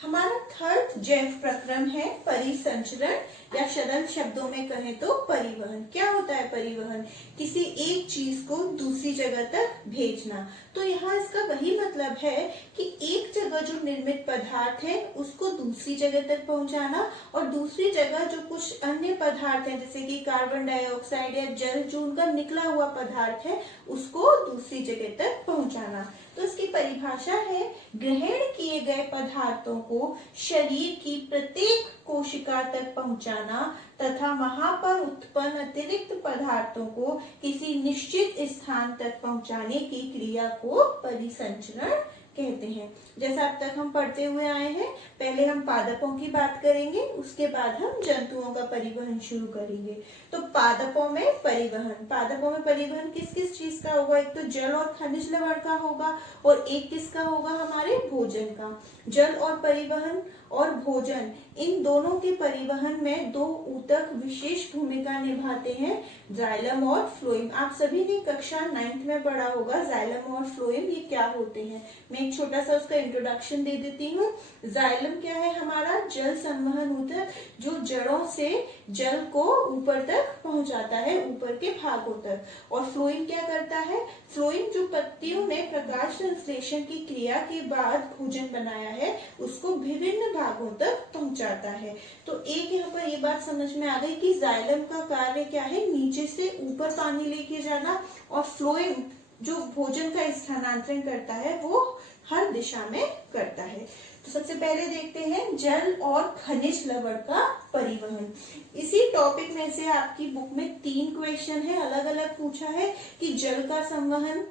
हमारा थर्ड जैव प्रक्रम है परिसंचरण, या सरल शब्दों में कहें तो परिवहन। क्या होता है परिवहन? किसी एक चीज को दूसरी जगह तक भेजना। तो यहाँ इसका वही मतलब है कि एक जगह जो निर्मित पदार्थ है उसको दूसरी जगह तक पहुंचाना, और दूसरी जगह जो कुछ अन्य पदार्थ है जैसे कि कार्बन डाइऑक्साइड या जल जो उनका निकला हुआ पदार्थ है उसको दूसरी जगह तक पहुंचाना। तो इसकी परिभाषा है ग्रहण किए गए पदार्थों को शरीर की प्रत्येक कोशिका तक पहुंचाना तथा वहां पर उत्पन्न अतिरिक्त पदार्थों को किसी निश्चित स्थान तक पहुंचाने की क्रिया को परिसंचरण कहते हैं। जैसा अब तक हम पढ़ते हुए आए हैं, पहले हम पादपों की बात करेंगे, उसके बाद हम जंतुओं का परिवहन शुरू करेंगे। तो पादपों में परिवहन किस किस चीज का होगा? एक तो जल और खनिज लवण का होगा, और एक किसका होगा? हमारे भोजन का। जल और परिवहन और भोजन, इन दोनों के परिवहन में दो ऊतक विशेष भूमिका निभाते हैं, जाइलम और फ्लोएम। आप सभी ने कक्षा 9th में पढ़ा होगा जाइलम और फ्लोएम ये क्या होते हैं। मैं एक छोटा सा उसका इंट्रोडक्शन दे देती हूँ। जाइलम क्या है? हमारा जल संवहन ऊतक जो जड़ों से जल को ऊपर तक पहुंचाता है, ऊपर के भागों तक। और फ्लोएम क्या करता है? फ्लोएम जो पत्तियों ने प्रकाश संश्लेषण की क्रिया के बाद भोजन बनाया है उसको विभिन्न भागों तक पहुंचाता है। तो एक यहाँ पर ये बात समझ में आ गई कि जाइलम का कार्य क्या है? नीचे से ऊपर पानी लेके जाना, और फ्लोएम जो भोजन का स्थानांतरण करता है वो हर दिशा में करता है। तो सबसे पहले देखते हैं जल और खनिज लवण का परिवहन। इसी टॉपिक में से आपकी बुक में 3 क्वेश्चन है, अलग अलग पूछा है कि जल का संवहन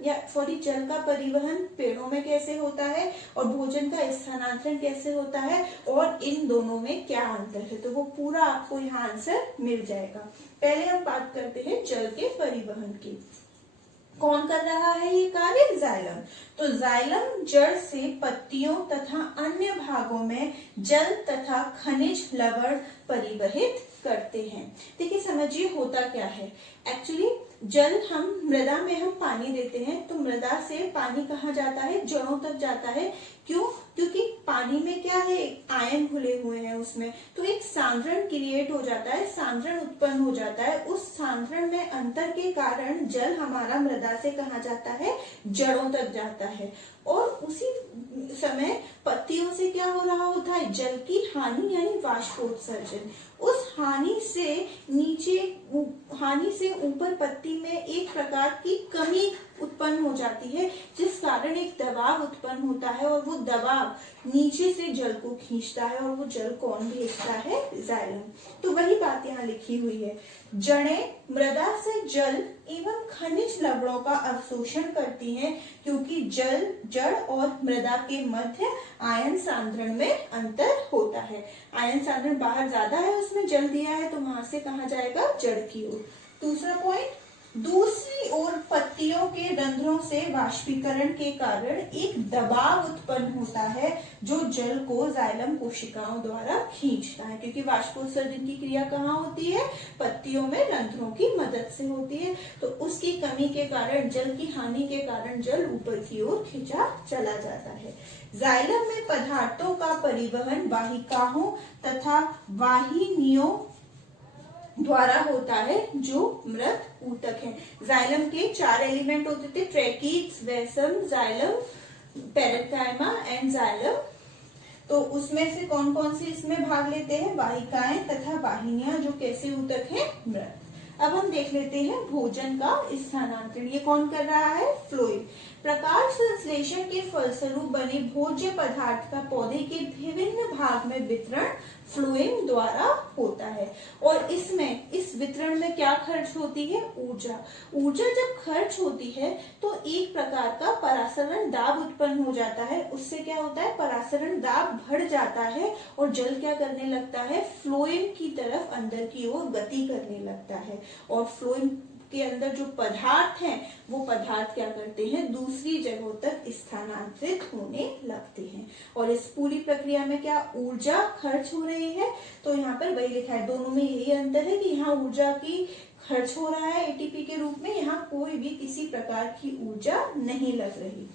जल का परिवहन पेड़ों में कैसे होता है और भोजन का स्थानांतरण कैसे होता है, और इन दोनों में क्या अंतर है। तो वो पूरा आपको यहाँ आंसर मिल जाएगा। पहले हम बात करते हैं जल के परिवहन की। कौन कर रहा है ये कार्य? जाइलम। तो जाइलम जड़ से पत्तियों तथा अन्य भागों में जल तथा खनिज लवण परिवहित करते हैं। देखिए समझिए होता क्या है। एक्चुअली जल हम मृदा में हम पानी देते हैं, तो मृदा से पानी कहाँ जाता है? जड़ों तक जाता है। क्यों? क्योंकि पानी में क्या है? आयन घुले हुए हैं उसमें, तो एक सांद्रण क्रिएट हो जाता है, सांद्रण उत्पन्न हो जाता है। उस सांद्रण में अंतर के कारण जल हमारा मृदा से कहाँ जाता है? जड़ों तक जाता है। और उसी समय पत्तियों से क्या हो रहा होता है? जल की हानि यानी वाष्पोत्सर्जन। उस हानि से ऊपर पत्ती में एक प्रकार की कमी उत्पन्न हो जाती है, जिस कारण एक दबाव उत्पन्न होता है, और वो दबाव नीचे से जल को खींचता है, और वो जल कौन भेजता है? जाइलम। तो वही बात यहाँ लिखी हुई है। जड़ें मृदा से जल एवं खनिज लवणों का अवशोषण करती हैं, क्योंकि जड़ और मृदा के मध्य आयन सांद्रण में अंतर होता है। आयन सांद्रण बाहर ज्यादा है, उसमें जल दिया है, तो वहां से कहाँ जाएगा? जड़ की ओर। दूसरा पॉइंट, दूसरी ओर पत्तियों के रंध्रों से वाष्पीकरण के कारण एक दबाव उत्पन्न होता है जो जल को जाइलम कोशिकाओं द्वारा खींचता है, क्योंकि वाष्पोत्सर्जन की क्रिया कहाँ होती है? पत्तियों में रंध्रों की मदद से होती है। तो उसकी कमी के कारण, जल की हानि के कारण जल ऊपर की ओर खींचा चला जाता है। जाइलम में पदार्थों का परिवहन वाहिकाओं तथा वाहिनियों द्वारा होता है जो मृत ऊतक है। जाइलम के 4 एलिमेंट होते थे, ट्रैकीज, वेसम, जाइलम, पेरेन्काइमा एंड जाइलम। तो उसमें से कौन कौन सी इसमें भाग लेते हैं? वाहिकाएं तथा वाहिनियां, जो कैसे ऊतक है? मृत। अब हम देख लेते हैं भोजन का स्थानांतरण। ये कौन कर रहा है? फ्लोएम। प्रकाश संश्लेषण के फलस्वरूप बने भोज्य पदार्थ का पौधे के विभिन्न भाग में वितरण फ्लोएम द्वारा होता है। और इसमें इस वितरण में क्या खर्च होती है? ऊर्जा। ऊर्जा जब खर्च होती है तो एक प्रकार का परासरण दाब उत्पन्न हो जाता है। उससे क्या होता है? परासरण दाब बढ़ जाता है और जल क्या करने लगता है? फ्लोएम की तरफ अंदर की ओर गति करने लगता है, और फ्लोएम के अंदर जो पदार्थ हैं वो पदार्थ क्या करते हैं? दूसरी जगहों तक स्थानांतरित होने लगते हैं। और इस पूरी प्रक्रिया में क्या ऊर्जा खर्च हो रही है? तो यहाँ पर वही लिखा है, दोनों में यही अंतर है कि यहाँ ऊर्जा की खर्च हो रहा है एटीपी के रूप में, यहाँ कोई भी किसी प्रकार की ऊर्जा नहीं लग रही।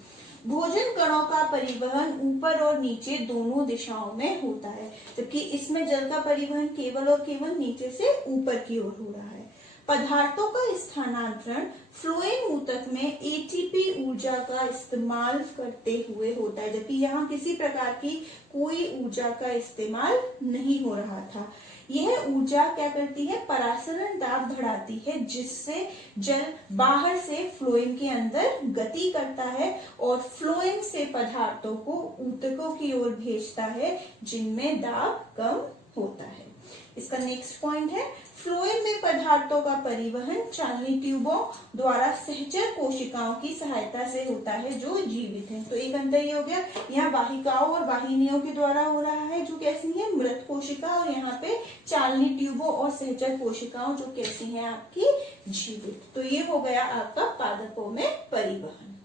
भोजन कणों का परिवहन ऊपर और नीचे दोनों दिशाओं में होता है, जबकि इसमें जल का परिवहन केवल और केवल नीचे से ऊपर की ओर हो रहा है। पदार्थों का स्थानांतरण फ्लोएम ऊतक में एटीपी ऊर्जा का इस्तेमाल करते हुए होता है, जबकि यहाँ किसी प्रकार की कोई ऊर्जा का इस्तेमाल नहीं हो रहा था। यह ऊर्जा क्या करती है, परासरण दाब बढ़ाती है, जिससे जल बाहर से फ्लोएम के अंदर गति करता है और फ्लोएम से पदार्थों को ऊतकों की ओर भेजता है, जिनमें दाब कम होता है। इसका नेक्स्ट पॉइंट है, फ्लोएम में पदार्थों का परिवहन चालनी ट्यूबों द्वारा सहचर कोशिकाओं की सहायता से होता है जो जीवित हैं। तो एक अंतर ये हो गया, यहाँ वाहिकाओं और वाहिनियों के द्वारा हो रहा है जो कैसी है, मृत कोशिका, और यहाँ पे चालनी ट्यूबों और सहचर कोशिकाओं जो कैसी हैं, आपकी जीवित। तो ये हो गया आपका पादपों में परिवहन।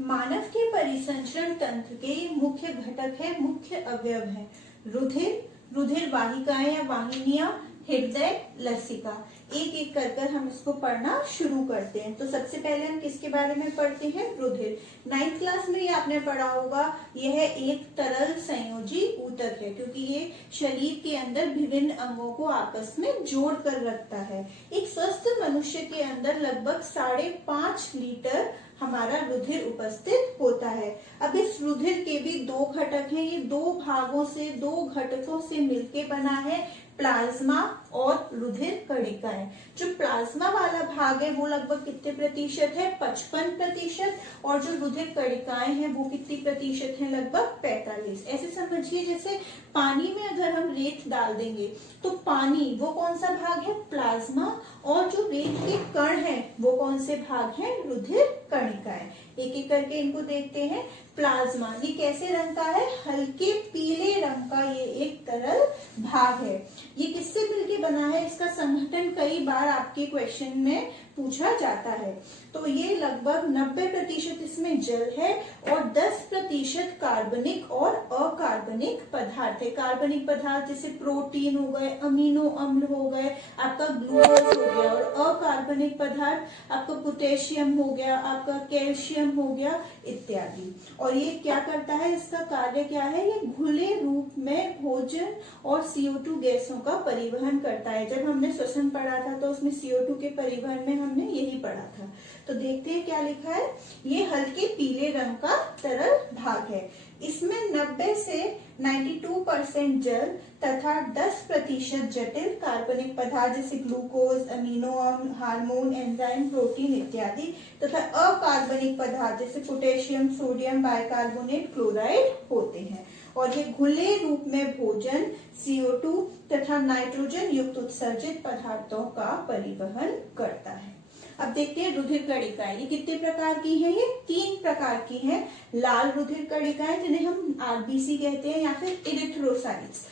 मानव के परिसंचरण तंत्र के मुख्य घटक है, मुख्य अवयव है रुधिर, रुधिर वाहिकाएं या वाहिनियां, हृदय, लसिका। एक एक कर हम इसको पढ़ना शुरू करते हैं। तो सबसे पहले हम किसके बारे में पढ़ते हैं, रुधिर। 9th क्लास में ये आपने पढ़ा होगा, यह एक तरल संयोजी ऊतक है, क्योंकि ये शरीर के अंदर विभिन्न अंगों को आपस में जोड़ कर रखता है। एक स्वस्थ मनुष्य के अंदर लगभग 5.5 लीटर हमारा रुधिर उपस्थित होता है। अब इस रुधिर के भी 2 घटक हैं, ये 2 भागों से, 2 घटकों से मिलके बना है, प्लाज्मा और रुधिर कणिकाएं। जो प्लाज्मा वाला भाग है वो लगभग कितने प्रतिशत है, 55%, और जो रुधिर कणिकाएं हैं वो कितनी प्रतिशत है, लगभग 45। ऐसे समझिए जैसे पानी में अगर हम रेत डाल देंगे तो पानी वो कौन सा भाग है, प्लाज्मा, और जो रेत के कण हैं वो कौन से भाग हैं, रुधिर कणिकाएं। एक एक करके इनको देखते हैं। प्लाज्मा ये कैसे रंग का है, हल्के पीले रंग का ये एक तरल भाग है। ये किससे मिलके बना है, इसका संघटन कई बार आपके क्वेश्चन में पूछा जाता है। तो ये लगभग 90% इसमें जल है और 10% कार्बनिक और अकार्बनिक पदार्थ है। कार्बनिक पदार्थ जैसे प्रोटीन हो गए, अमीनो अम्ल हो गए, आपका ग्लूकोज हो गया, और अकार्बनिक पदार्थ आपका पोटेशियम हो गया, आपका कैल्शियम हो गया, इत्यादि। और ये क्या करता है, इसका कार्य क्या है, ये घुले रूप में भोजन और CO2 गैसों का परिवहन करता है। जब हमने श्वसन पढ़ा था तो उसमें CO2 के परिवहन में हमने यही पढ़ा था। तो देखते हैं क्या लिखा है, ये हल्के पीले रंग का तरल भाग है। इसमें 90 से 92% जल तथा 10% जटिल कार्बनिक पदार्थ जैसे ग्लूकोज, अमीनो अम्ल, हार्मोन, एंजाइम, प्रोटीन इत्यादि, तथा अकार्बनिक पदार्थ जैसे पोटेशियम, सोडियम बाइकार्बोनेट, क्लोराइड होते हैं। और ये घुले रूप में भोजन, CO2 तथा नाइट्रोजन युक्त उत्सर्जित पदार्थों का परिवहन करता है। अब देखते हैं रुधिर कणिकाएं, ये कितने प्रकार की हैं, ये 3 प्रकार की हैं। लाल रुधिर कणिकाएं जिन्हें हम RBC कहते हैं, या फिर इरिथ्रोसाइट्स।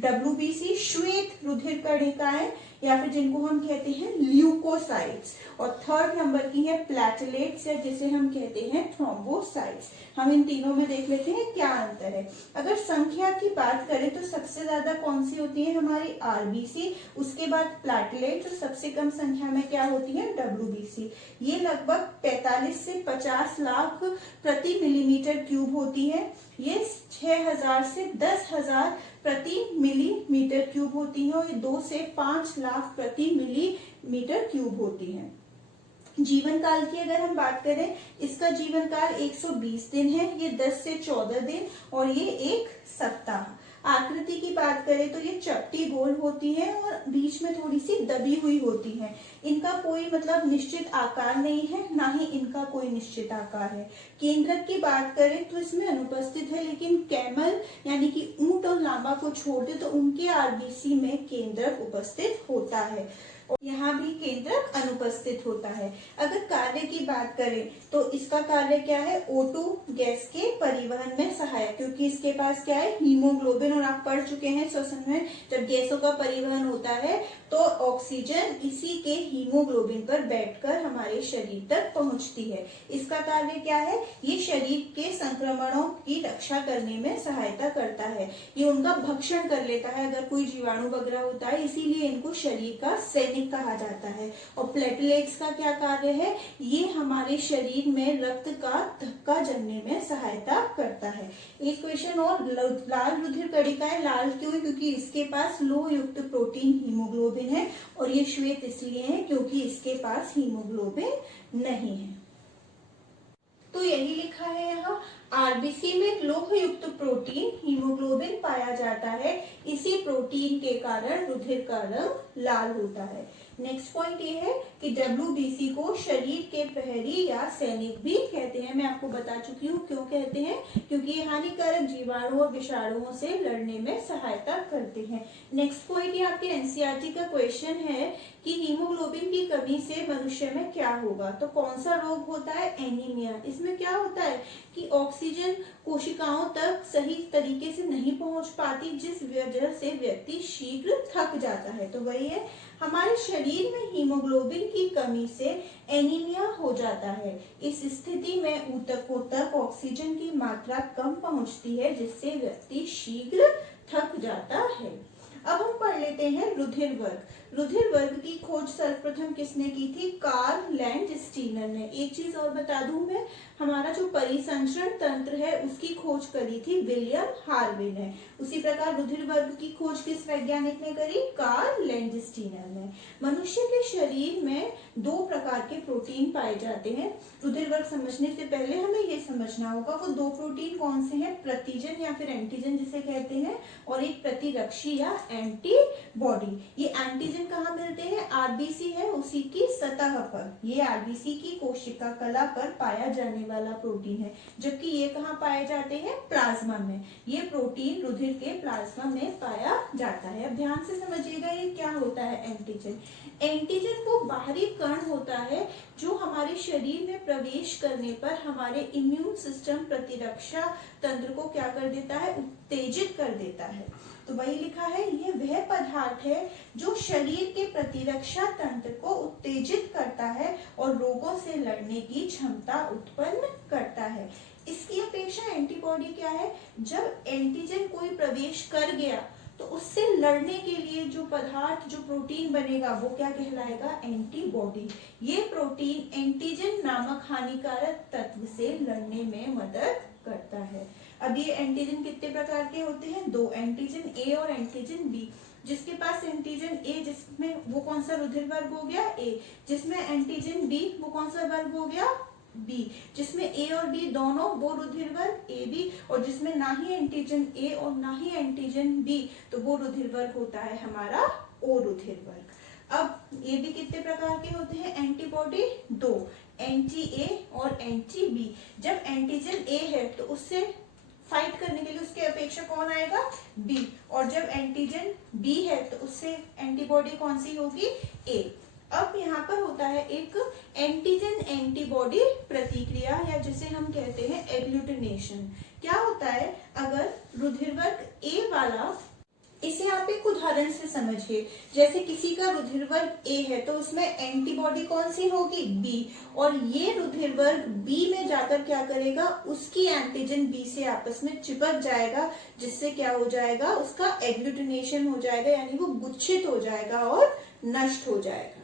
WBC श्वेत रुधिर कणिकाएं, या फिर जिनको हम कहते हैं ल्यूकोसाइट्स। और 3rd नंबर की है प्लेटलेट्स, या जिसे हम कहते हैं थ्रोम्बोसाइट्स। हम इन तीनों में देख लेते हैं क्या अंतर है। अगर संख्या की बात करें तो सबसे ज्यादा कौन सी होती है, हमारी RBC, उसके बाद प्लेटलेट्स, और सबसे कम संख्या में क्या होती है, WBC। ये लगभग 45 से 50 लाख प्रति मिलीमीटर क्यूब होती है। ये 6000 से 10,000 प्रति मिलीमीटर क्यूब होती है, और ये 2 से 5 लाख प्रति मिलीमीटर क्यूब होती है। जीवन काल की अगर हम बात करें, इसका जीवन काल 120 दिन है, ये 10 से 14 दिन, और ये 1 सप्ताह। आकृति की बात करें तो ये चपटी गोल होती है और बीच में थोड़ी सी दबी हुई होती है। इनका कोई मतलब निश्चित आकार नहीं है, ना ही इनका कोई निश्चित आकार है। केंद्रक की बात करें तो इसमें अनुपस्थित है, लेकिन कैमल यानी कि ऊंट और लामा को छोड़ दे तो उनके RBC में केंद्रक उपस्थित होता है, और यहाँ भी केंद्रक अनुपस्थित होता है। अगर कार्य की बात करें तो इसका कार्य क्या है, O2 गैस के परिवहन में सहायक, क्योंकि इसके पास क्या है, हीमोग्लोबिन। और आप पढ़ चुके हैं श्वसन में जब गैसों का परिवहन होता है तो ऑक्सीजन इसी के हीमोग्लोबिन पर बैठकर हमारे शरीर तक पहुंचती है। इसका कार्य क्या है? ये शरीर के संक्रमणों की रक्षा करने में सहायता करता है, ये उनका भक्षण कर लेता है अगर कोई जीवाणु वगैरह होता है, इसीलिए इनको शरीर का सैनिक कहा जाता है। और प्लेटलेट्स का क्या कार्य है? ये हमारे शरीर में रक्त का धक्का जमने में सहायता करता है। एक क्वेश्चन और, लाल रुधिर कणिका है, लाल क्यों है? क्योंकि इसके पास लोह युक्त प्रोटीन हीमोग्लोबिन है, और ये श्वेत इसलिए है क्योंकि इसके पास हीमोग्लोबिन नहीं है। तो यही लिखा है यहाँ, आरबीसी में लोह युक्त प्रोटीन हीमोग्लोबिन पाया जाता है, इसी प्रोटीन के कारण रुधिर का रंग लाल होता है। नेक्स्ट पॉइंट ये है कि डब्ल्यूबीसी को शरीर के प्रहरी या सैनिक भी कहते हैं। मैं आपको बता चुकी हूँ क्यों कहते हैं, क्योंकि ये हानिकारक जीवाणु और विषाणुओं से लड़ने में सहायता करते हैं। नेक्स्ट पॉइंट ये आपके एनसीईआरटी का क्वेश्चन है कि हीमोग्लोबिन की कमी से मनुष्य में क्या होगा? तो कौन सा रोग होता है? एनीमिया। इसमें क्या होता है कि ऑक्सीजन कोशिकाओं तक सही तरीके से नहीं पहुंच पाती, जिस वजह से व्यक्ति शीघ्र थक जाता है। तो वही है, हमारे शरीर में हीमोग्लोबिन की कमी से एनीमिया हो जाता है। इस स्थिति में ऊतकों तक ऑक्सीजन की मात्रा कम पहुंचती है, जिससे व्यक्ति शीघ्र थक जाता है। अब हम पढ़ लेते हैं रुधिर वर्ग। रुधिर वर्ग की खोज सर्वप्रथम किसने की थी? कार्ल लैंडस्टीनर ने। एक चीज और बता दूं मैं, हमारा जो परिसंचरण तंत्र है उसकी खोज करी थी विलियम हार्वे ने। उसी प्रकार रुधिर वर्ग की खोज किस वैज्ञानिक ने करी? कार्ल लैंडस्टीनर ने। मनुष्य के शरीर में दो प्रकार के प्रोटीन पाए जाते हैं। रुधिर वर्ग समझने से पहले हमें ये समझना होगा वो दो प्रोटीन कौन से हैं, प्रतिजन या फिर एंटीजन जिसे कहते हैं, और एक प्रतिरक्षी या एंटीबॉडी। ये एंटीजन कहाँ मिलते हैं? आरबीसी है उसी की सतह पर, ये आरबीसी की कोशिका कला पर पाया जाने वाला प्रोटीन है, जबकि ये कहाँ पाए जाते हैं? प्लाज्मा में। ये प्रोटीन रुधिर के प्लाज्मा में पाया जाता है। अब ध्यान से समझिएगा ये क्या होता है एंटीजन। एंटीजन वो बाहरी कण होता है जो हमारे शरीर में प्रवेश करने पर हमारे इम्यून सिस्टम प्रतिरक्षा तंत्र को क्या कर देता है? उत्तेजित कर देता है। तो वही लिखा है, ये वह पदार्थ है जो शरीर के प्रतिरक्षा तंत्र को उत्तेजित करता है और रोगों से लड़ने की क्षमता उत्पन्न करता है। इसकी अपेक्षा एंटीबॉडी क्या है? जब एंटीजन कोई प्रवेश कर गया तो उससे लड़ने के लिए जो पदार्थ, जो प्रोटीन बनेगा वो क्या कहलाएगा? एंटीबॉडी। ये प्रोटीन एंटीजन नामक हानिकारक तत्व से लड़ने में मदद करता है। अब ये एंटीजन कितने प्रकार के होते हैं? दो, एंटीजन ए और एंटीजन बी। जिसके पास एंटीजन ए, जिसमें वो कौन सा रुधिर वर्ग हो गया? ए। जिसमें एंटीजन बी, वो कौन सा वर्ग हो गया? बी। जिसमें ए और बी दोनों, वो रुधिर वर्ग ए बी। और जिसमें ना ही एंटीजन ए और ना ही एंटीजन बी, तो वो रुधिर वर्ग होता है हमारा ओ रुधिर वर्ग। अब ये भी कितने प्रकार के होते हैं? एंटीबॉडी दो, एंटी ए और एंटी बी। जब एंटीजन ए है तो उससे फाइट करने के लिए उसके अपेक्षा कौन आएगा? बी। और जब एंटीजन बी है तो उससे एंटीबॉडी कौन सी होगी? ए। अब यहाँ पर होता है एक एंटीजन एंटीबॉडी प्रतिक्रिया, या जिसे हम कहते हैं एग्लूटिनेशन। क्या होता है? अगर रुधिर वर्ग ए वाला, इसे आप एक उदाहरण से समझिए, जैसे किसी का रुधिर वर्ग ए है तो उसमें एंटीबॉडी कौन सी होगी? बी। और ये रुधिर वर्ग बी में जाकर क्या करेगा? उसकी एंटीजन बी से आपस में चिपक जाएगा, जिससे क्या हो जाएगा? उसका एग्लूटिनेशन हो जाएगा, यानी वो गुच्छित हो जाएगा और नष्ट हो जाएगा।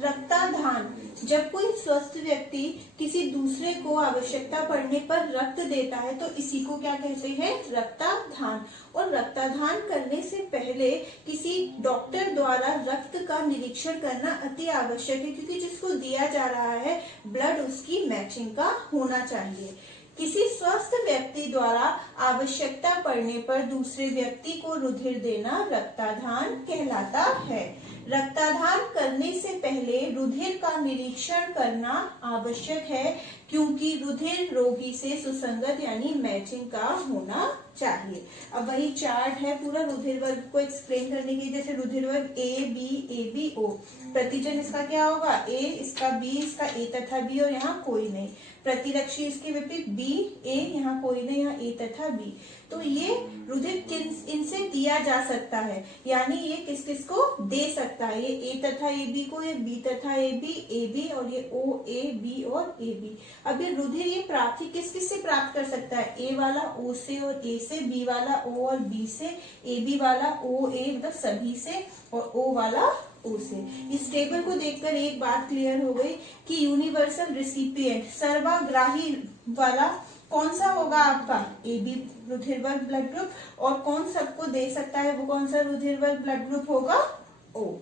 रक्ताधान, जब कोई स्वस्थ व्यक्ति किसी दूसरे को आवश्यकता पड़ने पर रक्त देता है तो इसी को क्या कहते हैं? रक्ताधान। और रक्ताधान करने से पहले किसी डॉक्टर द्वारा रक्त का निरीक्षण करना अति आवश्यक है, क्योंकि जिसको दिया जा रहा है ब्लड उसकी मैचिंग का होना चाहिए। किसी स्वस्थ व्यक्ति द्वारा आवश्यकता पड़ने पर दूसरे व्यक्ति को रुधिर देना रक्ताधान कहलाता है। रक्ताधान करने से पहले रुधिर का निरीक्षण करना आवश्यक है, क्योंकि रुधिर रोगी से सुसंगत यानी मैचिंग का होना चाहिए। अब वही चार्ट है पूरा रुधिर वर्ग को एक्सप्लेन करने के, जैसे रुधिर वर्ग ए बी ओ। प्रतिजन इसका क्या होगा? ए, इसका बी, इसका ए तथा बी, और यहाँ कोई नहीं। प्रतिरक्षी इसके विपरीत बी बी ए, यहाँ कोई नहीं, यहाँ ए तथा बी। तो ये रुधिर इनसे दिया जा सकता है, यानी ये किस किस को दे सकता है, ये ए तथा ए बी को, ये बी तथा ए बी और ये ओ ए बी और ए बी। अब ये रुधिर ये प्राप्ति किस किस से प्राप्त कर सकता है, ए वाला ओ से और ए से, बी वाला ओ और बी से, ए बी वाला ओ ए मतलब सभी से, और ओ वाला ओ से। इस टेबल को देखकर एक बात क्लियर हो गई कि यूनिवर्सल रिसिपिएंट सर्वग्राही वाला कौन सा होगा आपका, ए बी रुधिरवर्ग ब्लड ग्रुप, और कौन सबको दे सकता है वो कौन सा रुधिरवर्ग ब्लड ग्रुप होगा, ओ।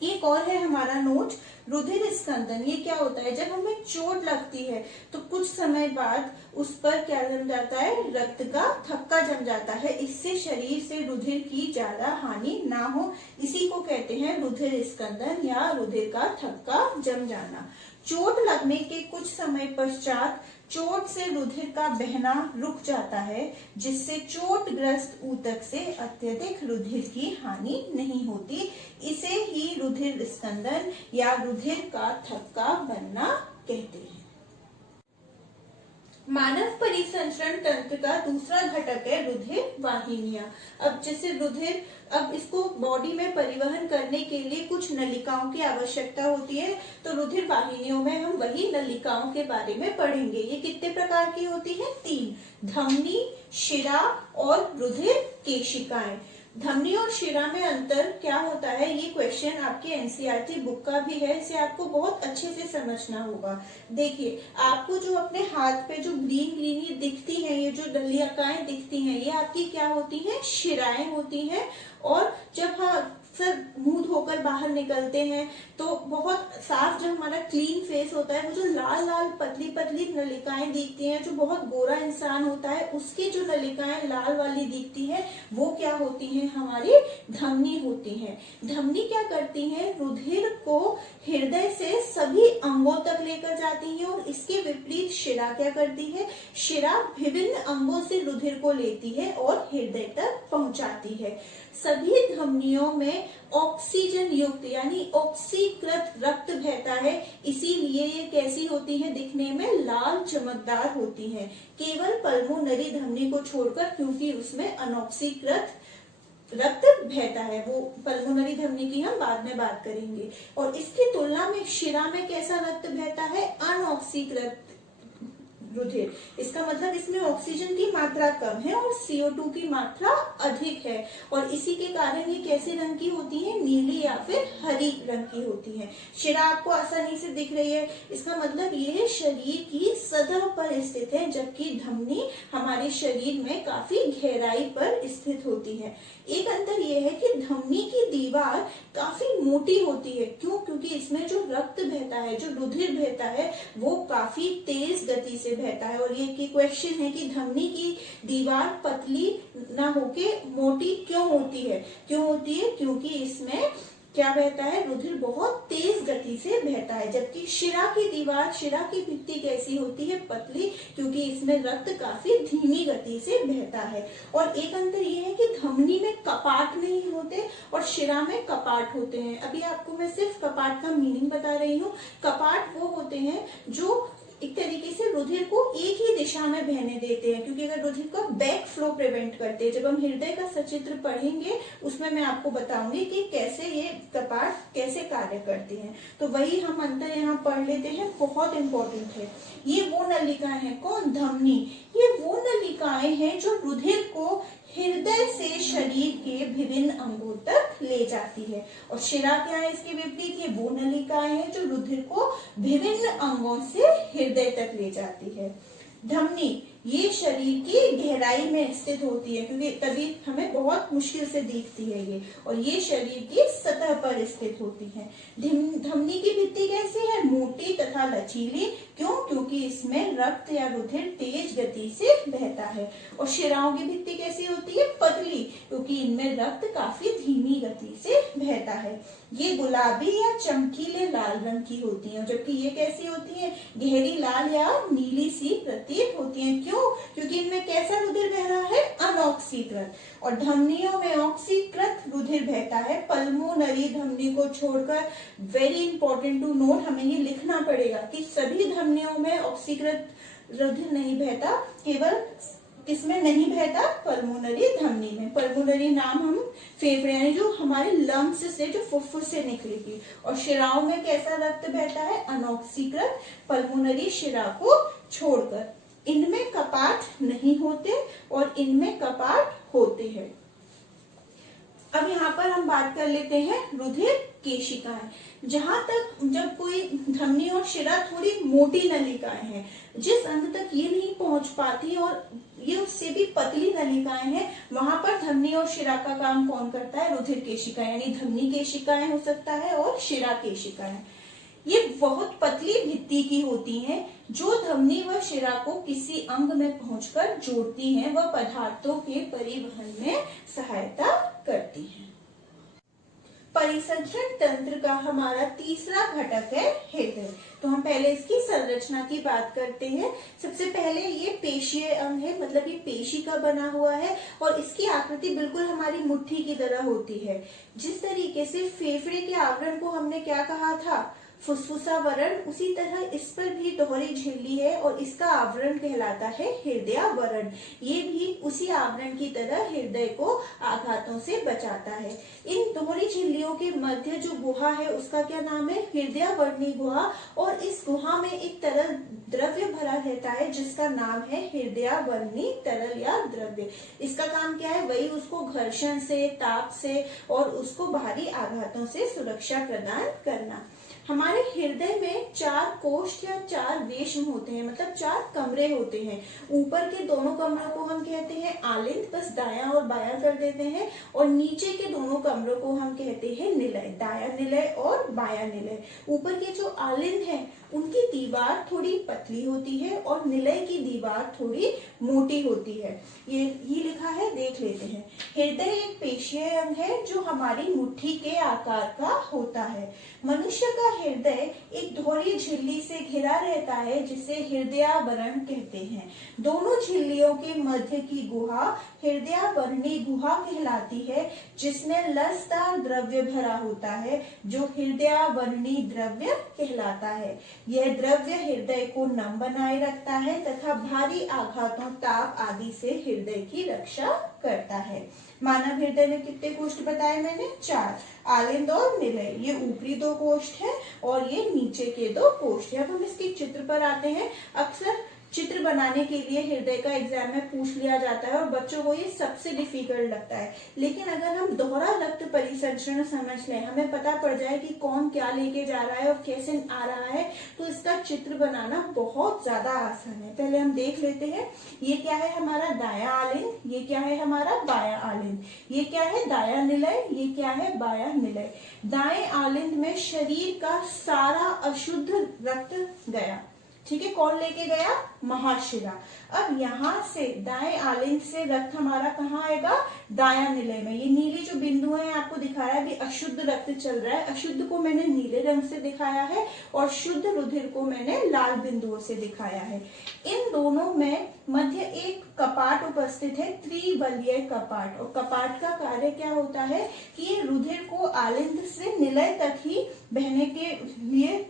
एक और है हमारा नोट, रुधिर स्कंदन। ये क्या होता है, जब हमें चोट लगती है तो कुछ समय बाद उस पर क्या जम जाता है, रक्त का थक्का जम जाता है, इससे शरीर से रुधिर की ज्यादा हानि ना हो, इसी को कहते हैं रुधिर स्कंदन या रुधिर का थक्का जम जाना। चोट लगने के कुछ समय पश्चात चोट से रुधिर का बहना रुक जाता है, जिससे चोटग्रस्त ऊतक से अत्यधिक रुधिर की हानि नहीं होती। इसे ही रुधिर स्कंदन या रुधिर का थक्का बनना कहते हैं। मानव परिसंचरण तंत्र का दूसरा घटक है रुधिर वाहिनियां। अब जैसे रुधिर, अब इसको बॉडी में परिवहन करने के लिए कुछ नलिकाओं की आवश्यकता होती है, तो रुधिर वाहिनियों में हम वही नलिकाओं के बारे में पढ़ेंगे। ये कितने प्रकार की होती है, 3, धमनी, शिरा और रुधिर केशिकाएं। धमनी और शिरा में अंतर क्या होता है, ये क्वेश्चन आपके एनसीईआरटी बुक का भी है, इसे आपको बहुत अच्छे से समझना होगा। देखिए, आपको जो अपने हाथ पे जो ग्रीन ग्रीन ये दिखती हैं, ये जो नलिकाएं दिखती हैं, ये आपकी क्या होती हैं, शिराएं होती हैं। और जब सर मुंह धोकर बाहर निकलते हैं तो बहुत साफ, जो हमारा क्लीन फेस होता है, वो जो लाल लाल पतली पतली नलिकाएं दिखती हैं, जो बहुत गोरा इंसान होता है उसकी जो नलिकाएं लाल वाली दिखती है, वो क्या होती हैं, हमारी धमनी होती हैं। धमनी क्या करती हैं, रुधिर को हृदय से सभी अंगों तक लेकर जाती है, और इसके विपरीत शिरा क्या करती है, शिरा विभिन्न अंगों से रुधिर को लेती है और हृदय तक पहुंचाती है। सभी धमनियों में ऑक्सीजन युक्त यानी ऑक्सीकृत रक्त बहता है, इसीलिए ये कैसी होती है, दिखने में लाल चमकदार होती है। केवल पल्मोनरी धमनी को छोड़कर, क्योंकि उसमें अनऑक्सीकृत रक्त बहता है, वो पल्मोनरी धमनी की हम बाद में बात करेंगे। और इसकी तुलना में शिरा में कैसा रक्त बहता है, अनऑक्सीकृत रुधिर। इसका मतलब इसमें ऑक्सीजन की मात्रा कम है और CO2 की मात्रा अधिक है, और इसी के कारण ये कैसे रंग की होती है, नीली या फिर हरी रंग की होती है। शिरा आपको आसानी से दिख रही है, इसका मतलब ये है शरीर की सतह पर स्थित है, जबकि धमनी हमारे शरीर में काफी गहराई पर स्थित होती है। एक अंतर यह है कि धमनी की दीवार काफी मोटी होती है। क्यों? क्योंकि इसमें जो रक्त बहता है, जो रुधिर बहता है, वो काफी तेज गति से बहता है। और ये क्वेश्चन है कि धमनी की दीवार पतली ना होके मोटी क्यों होती है? क्योंकि इसमें क्या बहता है, रुधिर बहुत तेज गति से बहता है। जबकि शिरा की दीवार, शिरा की भित्ति कैसी होती है, पतली, क्योंकि इसमें रक्त काफी धीमी गति से बहता है। और एक अंतर ये है कि धमनी में कपाट नहीं होते और शिरा में कपाट होते हैं। अभी आपको मैं सिर्फ कपाट का मीनिंग बता रही हूँ। कपाट वो होते हैं जो एक तरीके से रुधिर को एक ही दिशा में बहने देते हैं, क्योंकि अगर रुधिर का बैक फ्लो प्रिवेंट करते हैं। जब हम हृदय का सचित्र पढ़ेंगे उसमें मैं आपको बताऊंगी कि कैसे ये कपाट कैसे कार्य करते हैं। तो वही हम अंतर यहाँ पढ़ लेते हैं, बहुत इंपॉर्टेंट है। ये वो नलिकाएं हैं, कौन? धमनी। ये वो नलिकाएं हैं जो रुधिर को हृदय से शरीर के विभिन्न अंगों तक ले जाती है। और शिरा क्या है, इसके विपरीत, ये वो नलिकाएं हैं जो रुधिर को विभिन्न अंगों से हृदय तक ले जाती है। धमनी ये शरीर की गहराई में स्थित होती है, क्योंकि तभी हमें बहुत मुश्किल से दिखती है ये, और ये शरीर की सतह पर स्थित होती है। धमनी की भित्ति कैसी है? मोटी तथा लचीली। क्यों? क्योंकि इसमें रक्त या रुधिर तेज गति से बहता है। और शिराओं की भित्ति कैसी होती है? पतली, क्योंकि इनमें रक्त काफी धीमी गति से बहता है। ये गुलाबी या चमकीले लाल रंग की होती है, जबकि ये कैसी होती है? गहरी लाल या नीली सी प्रतीत होती है। क्यों? क्योंकि इनमें कैसा रुधिर बह रहा है? अनऑक्सीकृत। और धमनियों में ऑक्सीकृत रुधिर बहता है। पल्मोनरी धमनी को छोड़कर, वेरी इंपॉर्टेंट टू नोट, हमें ये लिखना पड़ेगा कि सभी धमनियों में ऑक्सीकृत रुधिर नहीं बहता, केवल किसमें नहीं बहता, पल्मोनरी धमनी में। पल्मोनरी नाम हम फेफड़े यानी जो हमारे लंग्स से, जो फुफ्फुस से निकलेगी। और शिराओं में कैसा रक्त बहता है, अनऑक्सीकृत पल्मोनरी शिरा को छोड़कर। इनमें कपाट नहीं होते और इनमें कपाट होते हैं। अब यहाँ पर हम बात कर लेते हैं रुधिर केशिकाएं। जहां तक जब कोई धमनी और शिरा थोड़ी मोटी नलिकाएं हैं, जिस अंत तक ये नहीं पहुंच पाती और ये उससे भी पतली नलिकाएं हैं, वहां पर धमनी और शिरा का काम कौन करता है, रुधिर केशिकाएं, यानी धमनी केशिकाएं हो सकता है और शिरा केशिकाएं। ये बहुत पतली भित्ति की होती हैं, जो धमनी व शिरा को किसी अंग में पहुंचकर जोड़ती हैं व पदार्थों के परिवहन में सहायता करती हैं। परिसंचरण तंत्र का हमारा तीसरा घटक है हृदय। तो हम पहले इसकी संरचना की बात करते हैं। सबसे पहले ये पेशीय अंग है, मतलब ये पेशी का बना हुआ है और इसकी आकृति बिल्कुल हमारी मुट्ठी की तरह होती है। जिस तरीके से फेफड़े के आवरण को हमने क्या कहा था, फुफ्फुसावरण, उसी तरह इस पर भी दोहरी झिल्ली है और इसका आवरण कहलाता है हृदयावरण। ये भी उसी आवरण की तरह हृदय को आघातों से बचाता है। इन दोहरी झिल्लियों के मध्य जो गुहा है उसका क्या नाम है, हृदयावर्णी गुहा। और इस गुहा में एक तरल द्रव्य भरा रहता है जिसका नाम है हृदयावर्णी तरल या द्रव्य। इसका काम क्या है, वही उसको घर्षण से, ताप से और उसको बाहरी आघातों से सुरक्षा प्रदान करना। हमारे हृदय में 4 कोष्ठ या 4 रेशम होते हैं, मतलब 4 कमरे होते हैं। ऊपर के दोनों कमरों को हम कहते हैं आलिंद, बस दायां और बायां कर देते हैं। और नीचे के दोनों कमरों को हम कहते हैं निलय, दायां निलय और बायां निलय। ऊपर के जो आलिंद है उनकी दीवार थोड़ी पतली होती है और निलय की दीवार थोड़ी मोटी होती है। ये लिखा है, देख लेते हैं। हृदय एक पेशीय अंग है जो हमारी मुट्ठी के आकार का होता है। मनुष्य का हृदय एक दोहरी झिल्ली से घिरा रहता है जिसे हृदयावरण कहते हैं। दोनों झिल्लियों के मध्य की गुहा हृदयावर्णी गुहा कहलाती है, जिसमें लसदार द्रव्य भरा होता है जो हृदयावर्णी द्रव्य कहलाता है। यह द्रव्य हृदय को नम बनाए रखता है तथा भारी आघातों, ताप आदि से हृदय की रक्षा करता है। मानव हृदय में कितने कोष्ठ बताए मैंने, 4, आलिंद और निलय। ये ऊपरी 2 कोष्ठ है और ये नीचे के 2 कोष्ठ है। अब हम इसके चित्र पर आते हैं। अक्सर चित्र बनाने के लिए हृदय का एग्जाम में पूछ लिया जाता है और बच्चों को ये सबसे डिफिकल्ट लगता है। लेकिन अगर हम दोहरा रक्त परिसंचरण समझ लें, हमें पता पड़ जाए कि कौन क्या लेके जा रहा है और कैसे आ रहा है, तो इसका चित्र बनाना बहुत ज्यादा आसान है। पहले हम देख लेते हैं। ये क्या है हमारा दायां आलिंद, ये क्या है हमारा बायां आलिंद, ये क्या है दायां निलय, ये क्या है बायां निलय। दाएं आलिंद में शरीर का सारा अशुद्ध रक्त गया, ठीक है। कौन लेके गया, महाशिरा। अब यहाँ से दाएं आलिंद से रक्त हमारा कहाँ आएगा, दायां निलय में। ये नीली जो बिंदु है आपको दिखा रहा है भी अशुद्ध रक्त चल रहा है। अशुद्ध को मैंने नीले रंग से दिखाया है और शुद्ध रुधिर को मैंने लाल बिंदुओं से दिखाया है। इन दोनों में मध्य एक कपाट उपस्थित है, त्रिबलीय कपाट। और कपाट का कार्य क्या होता है कि ये रुधिर को आलिंद से निलय तक ही बहने के लिए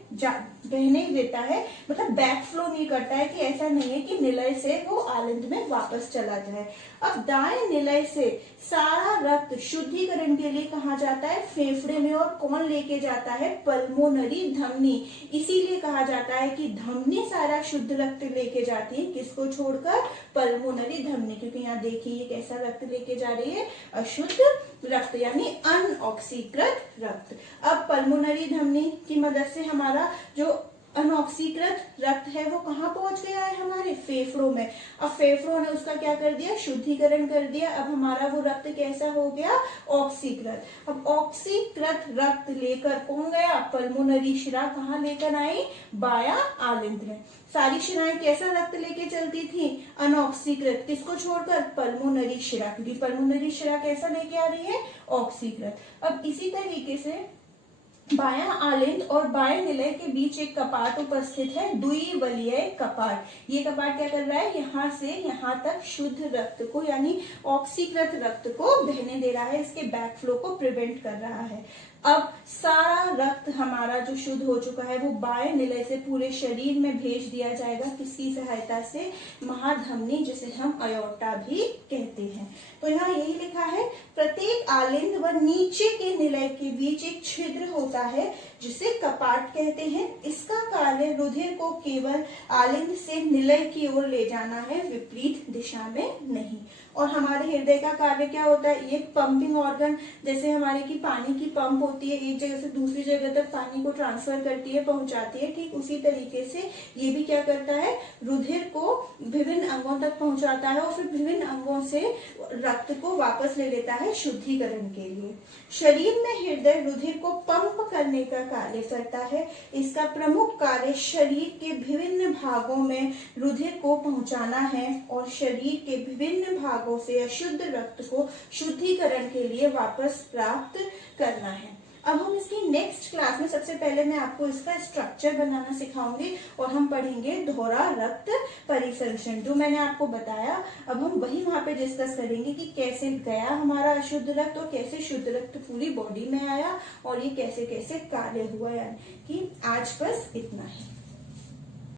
बहने देता है, मतलब बैक फ्लो नहीं करता है कि ऐसा नहीं है कि निलय से वो आलिंद में वापस चला जाए। अब दाएं निलय से सारा रक्त शुद्धिकरण के लिए कहा जाता है फेफड़े में। और कौन लेके जाता है, पल्मोनरी धमनी। इसीलिए कहा जाता है कि धमनी सारा शुद्ध रक्त लेके जाती है, किसको छोड़कर, पल्मोनरी धमनी। क्योंकि यहाँ देखिए ये कैसा रक्त लेके जा रही है, अशुद्ध रक्त यानी अनऑक्सीकृत रक्त। अब पल्मोनरी धमनी की मदद से हमारा जो अनऑक्सीकृत रक्त है वो कहाँ पहुंच गया है, हमारे फेफड़ों में। अब फेफड़ों ने उसका क्या कर दिया, शुद्धिकरण कर दिया। अब हमारा वो रक्त कैसा हो गया, ऑक्सीकृत। अब ऑक्सीकृत रक्त लेकर कौन गया, पल्मोनरी शिरा कहाँ लेकर आई, बायां आलिंद में। सारी शिराएं कैसा रक्त लेके चलती थी, अनऑक्सीकृत। किसको छोड़कर, पल्मोनरी शिरा, क्योंकि पल्मोनरी शिरा कैसा लेके आ रही है, ऑक्सीकृत। अब इसी तरीके से बायां आलिंद और बाएं निलय के बीच एक कपाट उपस्थित है, द्विबलीय कपाट। ये कपाट क्या कर रहा है, यहाँ से यहाँ तक शुद्ध रक्त को यानी ऑक्सीकृत रक्त को बहने दे रहा है, इसके बैक फ्लो को प्रिवेंट कर रहा है। अब सारा रक्त हमारा जो शुद्ध हो चुका है वो बाएं निलय से पूरे शरीर में भेज दिया जाएगा, किसकी सहायता से? महाधमनी, जिसे हम अयोर्टा भी कहते हैं। तो यहाँ यही लिखा है, प्रत्येक आलिंद व नीचे के निलय के बीच एक छिद्र होता है जिसे कपाट कहते हैं। इसका कार्य रुधिर को केवल आलिंद से निलय की ओर ले जाना है, विपरीत दिशा में नहीं। और हमारे हृदय का कार्य क्या होता है? ये पंपिंग ऑर्गन, जैसे हमारे की पानी की पंप होती है, एक जगह से दूसरी जगह तक पानी को ट्रांसफर करती है, पहुंचाती है, ठीक उसी तरीके से ये भी क्या करता है? रुधिर को विभिन्न अंगों तक पहुंचाता है और फिर विभिन्न अंगों से रक्त को वापस ले लेता है शुद्धिकरण के लिए। शरीर में हृदय रुधिर को पंप करने का कार्य करता है। इसका प्रमुख कार्य शरीर के विभिन्न भागों में रुधिर को पहुंचाना है और शरीर के विभिन्न भागों से अशुद्ध रक्त को शुद्धिकरण के लिए वापस प्राप्त करना है। अब हम इसकी नेक्स्ट क्लास में सबसे पहले मैं आपको इसका स्ट्रक्चर बनाना सिखाऊंगी और हम पढ़ेंगे दोहरा रक्त परिसंचरण, जो मैंने आपको बताया। अब हम वही वहां पे डिस्कस करेंगे कि कैसे गया हमारा अशुद्ध रक्त और कैसे शुद्ध रक्त पूरी बॉडी में आया और ये कैसे कैसे कार्य हुआ। यानी कि आज बस इतना ही।